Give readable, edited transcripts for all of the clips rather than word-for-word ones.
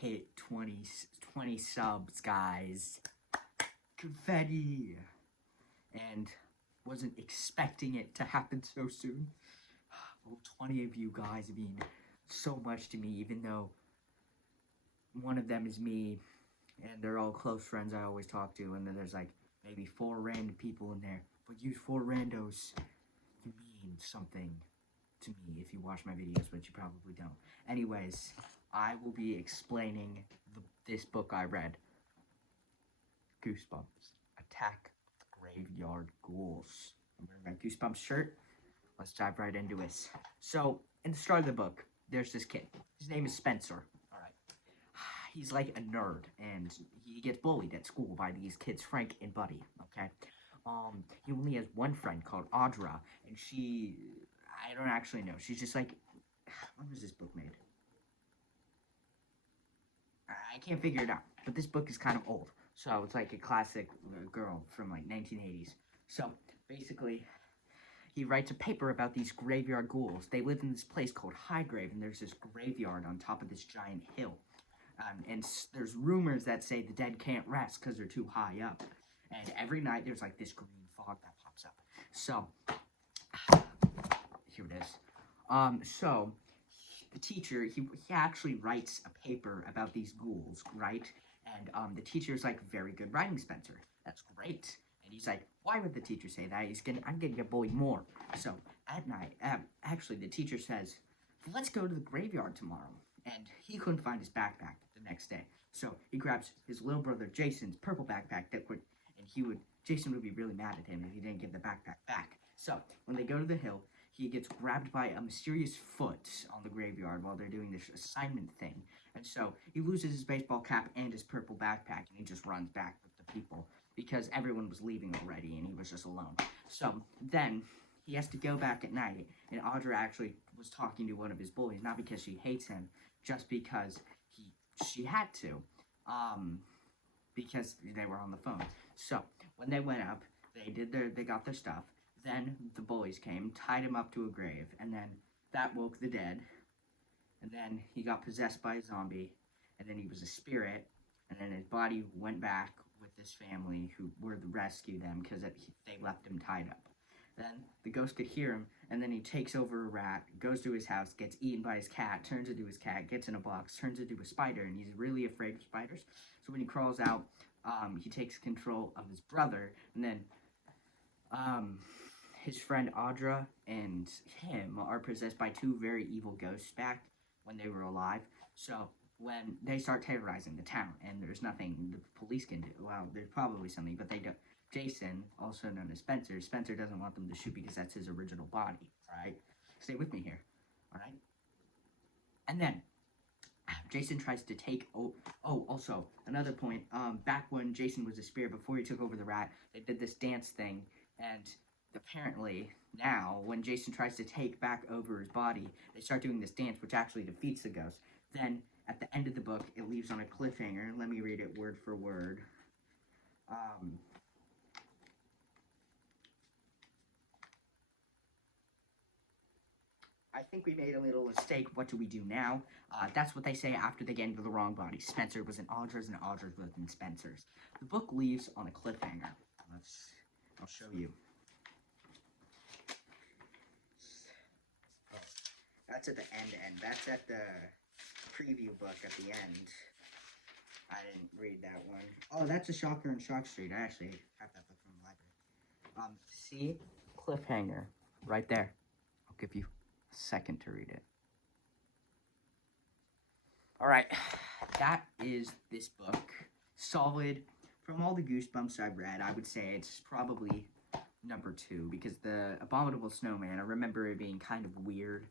hit 20 subs, guys. Confetti. And wasn't expecting it to happen so soon. Well, 20 of you guys mean so much to me, even though one of them is me, and they're all close friends I always talk to, and then there's like maybe 4 random people in there. But you 4 randos, you mean something to me if you watch my videos, but you probably don't. Anyways, I will be explaining this book I read. Goosebumps. Attack of the Graveyard Ghouls. I'm wearing my Goosebumps shirt. Let's dive right into it. So, in the start of the book, there's this kid. His name is Spencer. Alright. He's like a nerd, and he gets bullied at school by these kids, Frank and Buddy, okay? He only has one friend called Audra, and I don't actually know. She's just like, when was this book made? I can't figure it out, but this book is kind of old. So it's like a classic girl from like 1980s. So basically, he writes a paper about these graveyard ghouls. They live in this place called Highgrave, and there's this graveyard on top of this giant hill. And there's rumors that say the dead can't rest because they're too high up. And every night there's like this green fog that pops up. So, here it is. So, the teacher, he actually writes a paper about these ghouls, right? And the teacher's like, very good writing, Spencer. That's great. And he's like, why would the teacher say that? I'm gonna get bullied more. So, at night, actually, the teacher says, let's go to the graveyard tomorrow. And he couldn't find his backpack the next day. So, he grabs his little brother Jason's purple backpack Jason would be really mad at him if he didn't give the backpack back. So, when they go to the hill, he gets grabbed by a mysterious foot on the graveyard while they're doing this assignment thing. And so, he loses his baseball cap and his purple backpack, and he just runs back with the people, because everyone was leaving already, and he was just alone. So, then, he has to go back at night, and Audra actually was talking to one of his bullies, not because she hates him, just because she had to, because they were on the phone. So, when they went up, they got their stuff. Then the bullies came, tied him up to a grave, and then that woke the dead. And then he got possessed by a zombie, and then he was a spirit, and then his body went back with this family who were to rescue them because they left him tied up. Then the ghost could hear him, and then he takes over a rat, goes to his house, gets eaten by his cat, turns into his cat, gets in a box, turns into a spider, and he's really afraid of spiders. So when he crawls out, he takes control of his brother, and then his friend Audra and him are possessed by 2 very evil ghosts back when they were alive. So when they start terrorizing the town, and there's nothing the police can do. Well, there's probably something, but they don't. Jason, also known as Spencer doesn't want them to shoot because that's his original body, alright? Stay with me here, alright? And then, Jason tries to take, also, another point, back when Jason was a spirit, before he took over the rat, they did this dance thing, and apparently, now, when Jason tries to take back over his body, they start doing this dance, which actually defeats the ghost. Then, at the end of the book, it leaves on a cliffhanger. Let me read it word for word. I think we made a little mistake. What do we do now? That's what they say after they get into the wrong body. Spencer was in Audra's, and Audra's was in Spencer's. The book leaves on a cliffhanger. I'll show you. Oh, that's at the end. That's at the preview book at the end. I didn't read that one. Oh, that's a Shocker in Shock Street. I actually have that book from the library. See? Cliffhanger. Right there. I'll give you second to read it. Alright, that is this book. Solid. From all the Goosebumps I've read, I would say it's probably number 2, because the Abominable Snowman, I remember it being kind of weird.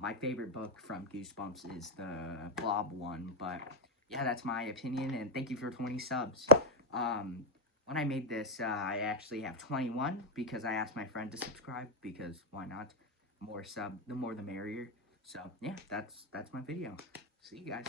My favorite book from Goosebumps is the Blob one, but yeah, that's my opinion, and thank you for 20 subs. When I made this, I actually have 21, because I asked my friend to subscribe, because why not? The more the merrier. So, yeah, that's my video. See you guys.